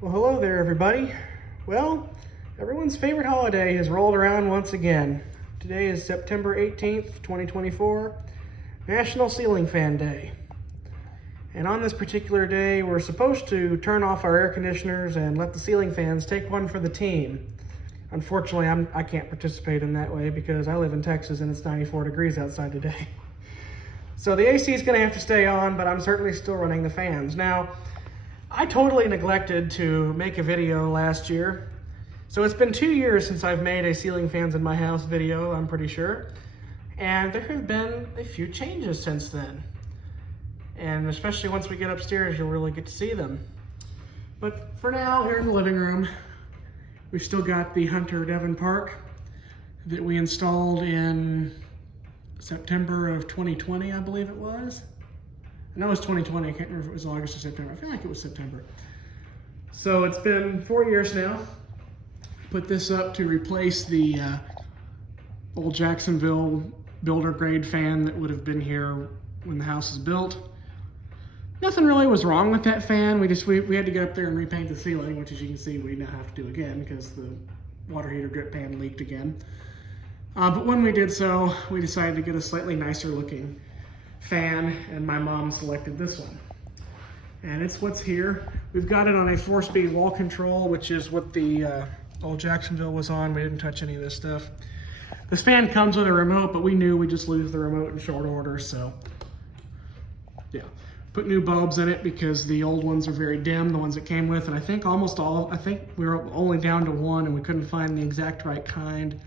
Well, hello there, everybody. Well, everyone's favorite holiday has rolled around once again. Today is September 18th, 2024, National Ceiling Fan Day. And on this particular day, we're supposed to turn off our air conditioners and let the ceiling fans take one for the team. Unfortunately, I can't participate in that way because I live in Texas and it's 94 degrees outside today. So the AC is going to have to stay on, but I'm certainly still running the fans. Now, I totally neglected to make a video last year. So it's been 2 years since I've made a ceiling fans in my house video, I'm pretty sure. And there have been a few changes since then. And especially once we get upstairs, you'll really get to see them. But for now, here in the living room, we've still got the Hunter Devon Park that we installed in September of 2020, I believe it was. I know it was 2020, I can't remember if it was August or September. I feel like it was September. So it's been 4 years now. Put this up to replace the old Jacksonville builder grade fan that would have been here when the house was built. Nothing really was wrong with that fan. We had to get up there and repaint the ceiling, which as you can see we now have to do again because the water heater drip pan leaked again. But when we did so, we decided to get a slightly nicer looking fan, and my mom selected this one. And it's what's here. We've got it on a 4-speed wall control, which is what the old Jacksonville was on. We didn't touch any of this stuff. This fan comes with a remote, but we knew we'd just lose the remote in short order, so yeah. Put new bulbs in it because the old ones are very dim, the ones it came with, and I think we were only down to one and we couldn't find the exact right kind.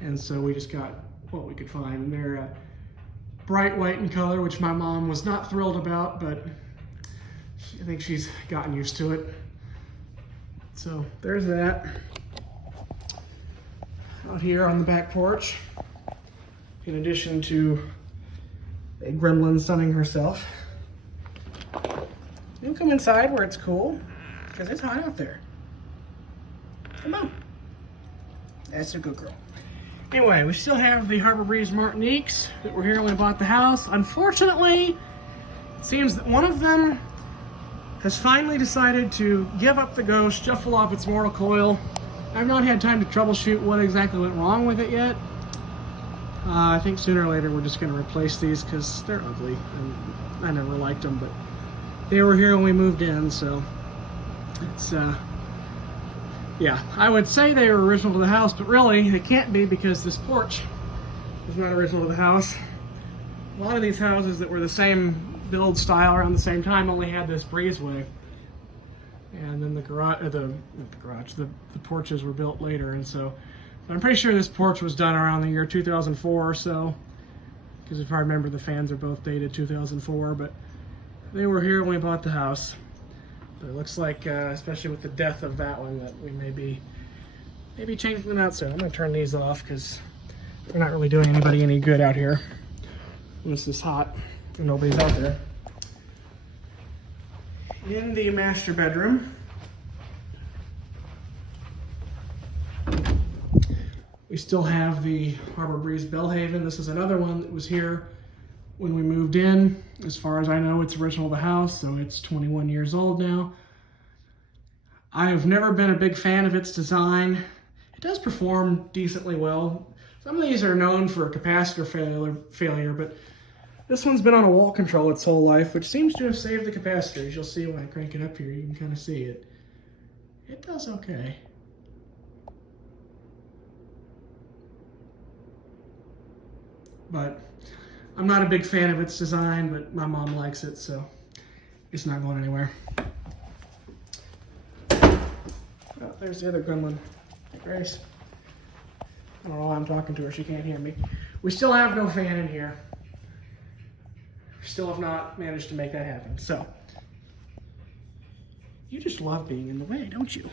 And so we just got what we could find. They're bright white in color, which my mom was not thrilled about, but I think she's gotten used to it. So there's that. Out here on the back porch, in addition to a gremlin sunning herself. You come inside where it's cool, because it's hot out there. Come on. That's a good girl. Anyway, we still have the Harbor Breeze Martiniques that were here when we bought the house. Unfortunately, it seems that one of them has finally decided to give up the ghost, shuffle off its mortal coil. I've not had time to troubleshoot what exactly went wrong with it yet. I think sooner or later we're just going to replace these because they're ugly. And I never liked them, but they were here when we moved in, so it's yeah, I would say they were original to the house, but really they can't be because this porch is not original to the house. A lot of these houses that were the same build style around the same time only had this breezeway. And then the porches were built later, and so I'm pretty sure this porch was done around the year 2004 or so, because if I remember, the fans are both dated 2004, but they were here when we bought the house. But it looks like, especially with the death of that one, that we may be changing them out soon. I'm going to turn these off because they're not really doing anybody any good out here when it's this hot and nobody's out there. In the master bedroom, we still have the Harbor Breeze Bellhaven. This is another one that was here when we moved in. As far as I know, it's original to the house, so it's 21 years old now. I have never been a big fan of its design. It does perform decently well. Some of these are known for a capacitor failure, but this one's been on a wall control its whole life, which seems to have saved the capacitors. You'll see when I crank it up here, you can kind of see it. It does okay. But I'm not a big fan of its design, but my mom likes it, so it's not going anywhere. Oh, there's the other gremlin. Hey, Grace. I don't know why I'm talking to her. She can't hear me. We still have no fan in here. Still have not managed to make that happen. So, you just love being in the way, don't you?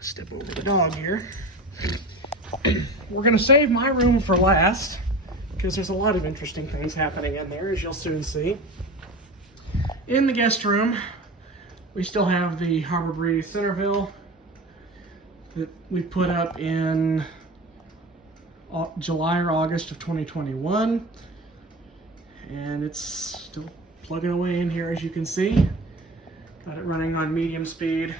Step over the dog here. We're going to save my room for last, because there's a lot of interesting things happening in there, as you'll soon see. In the guest room, we still have the Harbor Breeze Centerville that we put up in July or August of 2021. And it's still plugging away in here, as you can see. Got it running on medium speed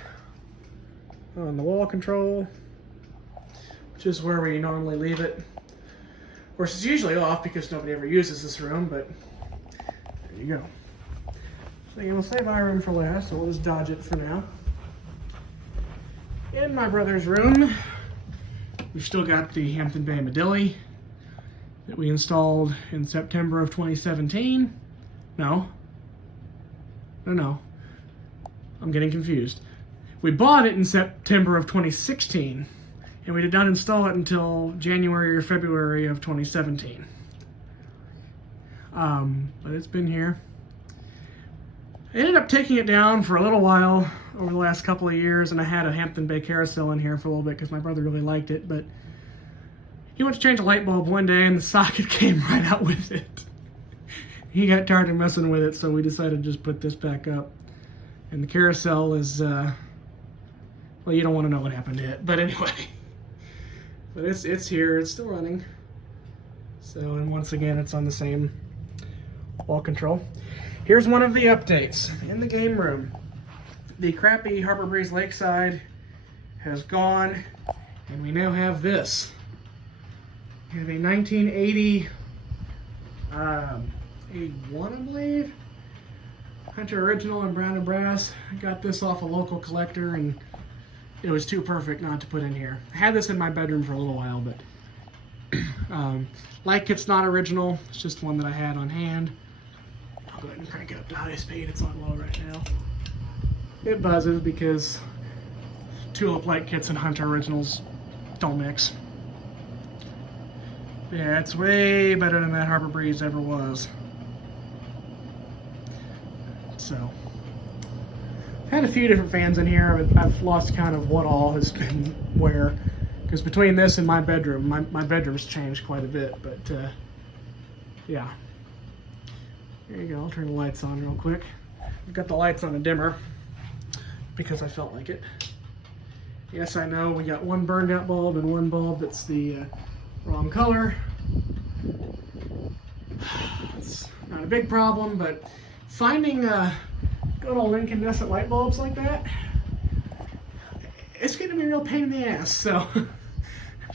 on the wall control, which is where we normally leave it. Of course, it's usually off because nobody ever uses this room, but there you go. So we'll save our room for last, so we'll just dodge it for now. In my brother's room, we've still got the Hampton Bay Medilli that we installed in September of 2017. No, I'm getting confused. We bought it in September of 2016, and we did not install it until January or February of 2017. But it's been here. I ended up taking it down for a little while over the last couple of years, and I had a Hampton Bay carousel in here for a little bit because my brother really liked it, but he went to change a light bulb one day and the socket came right out with it. He got tired of messing with it, so we decided to just put this back up. And the carousel is, well, you don't want to know what happened to it, but anyway. But it's here, it's still running. So, and once again, it's on the same wall control. Here's one of the updates in the game room. The crappy Harbor Breeze Lakeside has gone, and we now have this. We have a 1980, 81, I believe, Hunter Original in brown and brass. I got this off a local collector, and it was too perfect not to put in here. I had this in my bedroom for a little while, but light kit's not original. It's just one that I had on hand. I'll go ahead and crank it up to high speed. It's on low right now. It buzzes because Tulip light kits and Hunter Originals don't mix. Yeah, it's way better than that Harbor Breeze ever was. So, I've had a few different fans in here, but I've lost count of what all has been where. Because between this and my bedroom, my bedroom's changed quite a bit, but yeah. There you go, I'll turn the lights on real quick. I've got the lights on a dimmer because I felt like it. Yes, I know, we got one burned out bulb and one bulb that's the wrong color. It's not a big problem, but finding good old incandescent light bulbs like that, it's going to be a real pain in the ass, so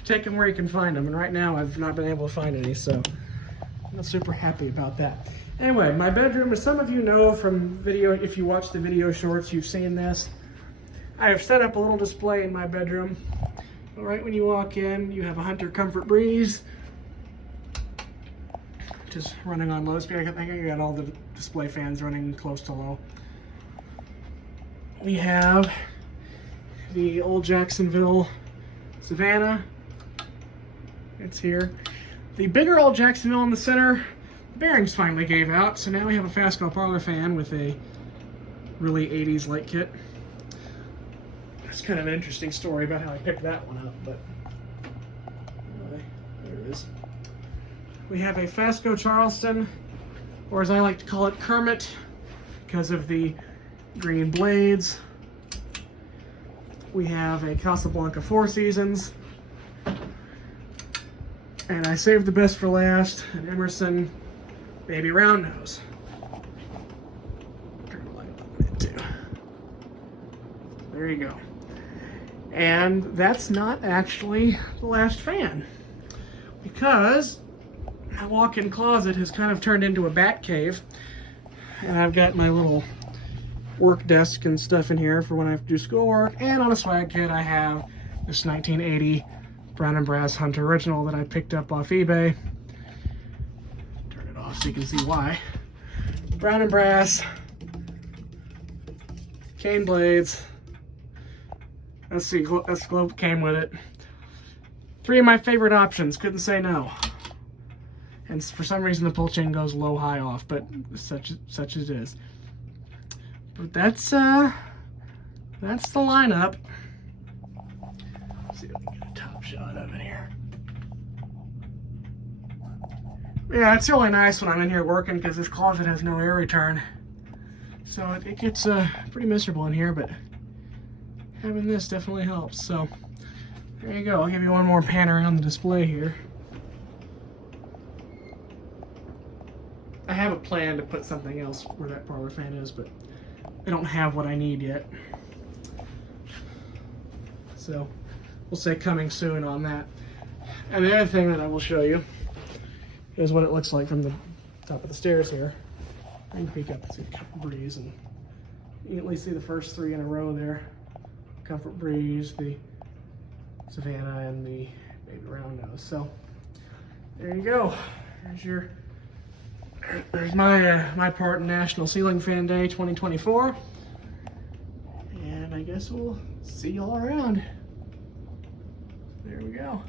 take them where you can find them, and right now I've not been able to find any, so I'm not super happy about that. Anyway, my bedroom, as some of you know from video, if you watch the video shorts, you've seen this. I have set up a little display in my bedroom. Right when you walk in, you have a Hunter Comfort Breeze, which is running on low speed. I think I got all the display fans running close to low. We have the old Jacksonville Savannah. It's here. The bigger old Jacksonville in the center, the bearings finally gave out, so now we have a Fastco parlor fan with a really 80s light kit. It's kind of an interesting story about how I picked that one up, but anyway, there it is. We have a Fastco Charleston, or as I like to call it, Kermit, because of the green blades. We have a Casablanca Four Seasons, and I saved the best for last, an Emerson Baby Round Nose. Turn the light on it too. There you go. And that's not actually the last fan, because my walk-in closet has kind of turned into a bat cave, and I've got my little work desk and stuff in here for when I have to do schoolwork, and on a swag kit I have this 1980 brown and brass Hunter Original that I picked up off eBay. Turn it off so you can see why. Brown and brass, cane blades. Let's see, this globe came with it. 3 of my favorite options, couldn't say no. And for some reason the pull chain goes low, high, off, but such as it is. But that's the lineup. Let's see if we can get a top shot of it here. Yeah, it's really nice when I'm in here working because this closet has no air return. So it gets pretty miserable in here, but having this definitely helps. So there you go. I'll give you one more pan around the display here. I have a plan to put something else where that parlor fan is, but don't have what I need yet. So we'll say coming soon on that. And the other thing that I will show you is what it looks like from the top of the stairs here. I can peek up and see the Comfort Breeze, and you can at least see the first three in a row there. Comfort Breeze, the Savannah, and the Baby Roundnose. So there you go. There's my part in National Ceiling Fan Day 2024. And I guess we'll see you all around. There we go.